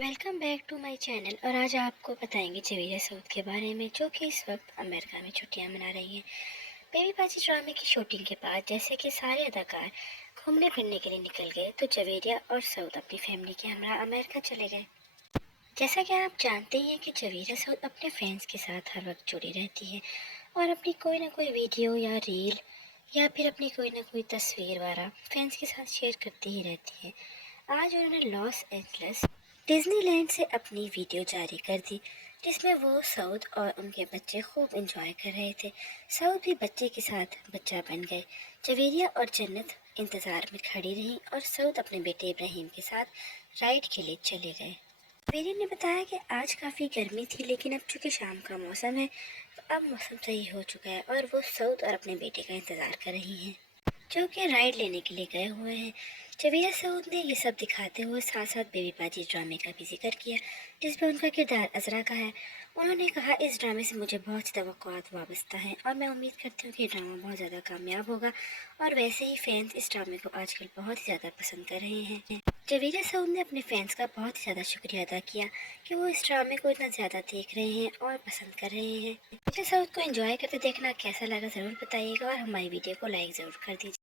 Welcome back to my channel. और आज आपको बताएंगे जवेरिया सऊद के बारे में, जो कि इस वक्त अमेरिका में छुट्टियां मना रही हैं। बेबी बाजी ड्रामे की शूटिंग के बाद जैसे कि सारे अदाकार घूमने फिरने के लिए निकल गए, तो जवेरिया और सऊद अपनी फैमिली के हमरा अमेरिका चले गए। जैसा कि आप जानते ही हैं कि जवेरिया सऊद अपने फैंस के साथ हर वक्त जुड़ी रहती है और अपनी कोई ना कोई वीडियो या रील या फिर अपनी कोई ना कोई तस्वीर वगैरह फैंस के साथ शेयर करती ही रहती है। आज उन्होंने लॉस एंजल्स डिज्नीलैंड से अपनी वीडियो जारी कर दी, जिसमें वो सऊद और उनके बच्चे खूब एंजॉय कर रहे थे। सऊद भी बच्चे के साथ बच्चा बन गए। जवेरिया और जन्नत इंतज़ार में खड़ी रहीं और सऊद अपने बेटे इब्राहिम के साथ राइड के लिए चले गए। जवेरिया ने बताया कि आज काफ़ी गर्मी थी, लेकिन अब चूँकि शाम का मौसम है तो अब मौसम सही हो चुका है और वो सऊद और अपने बेटे का इंतज़ार कर रही हैं, जो कि राइड लेने के लिए गए हुए हैं। जवेरिया सऊद ने ये सब दिखाते हुए साथ साथ बेबी बाजी ड्रामे का भी जिक्र किया, जिसमें उनका किरदार अजरा का है। उन्होंने कहा, इस ड्रामे से मुझे बहुत सी तवक्कुआत वाबस्ता हैं और मैं उम्मीद करती हूँ कि ये ड्रामा बहुत ज़्यादा कामयाब होगा। और वैसे ही फैंस इस ड्रामे को आजकल बहुत ही ज़्यादा पसंद कर रहे हैं। जवेरिया सऊद ने अपने फैंस का बहुत ही ज़्यादा शुक्रिया अदा किया कि वो इस ड्रामे को इतना ज़्यादा देख रहे हैं और पसंद कर रहे हैं। जवेरिया सऊद को एंजॉय करते देखना कैसा लगा ज़रूर बताइएगा और हमारी वीडियो को लाइक ज़रूर कर दीजिए।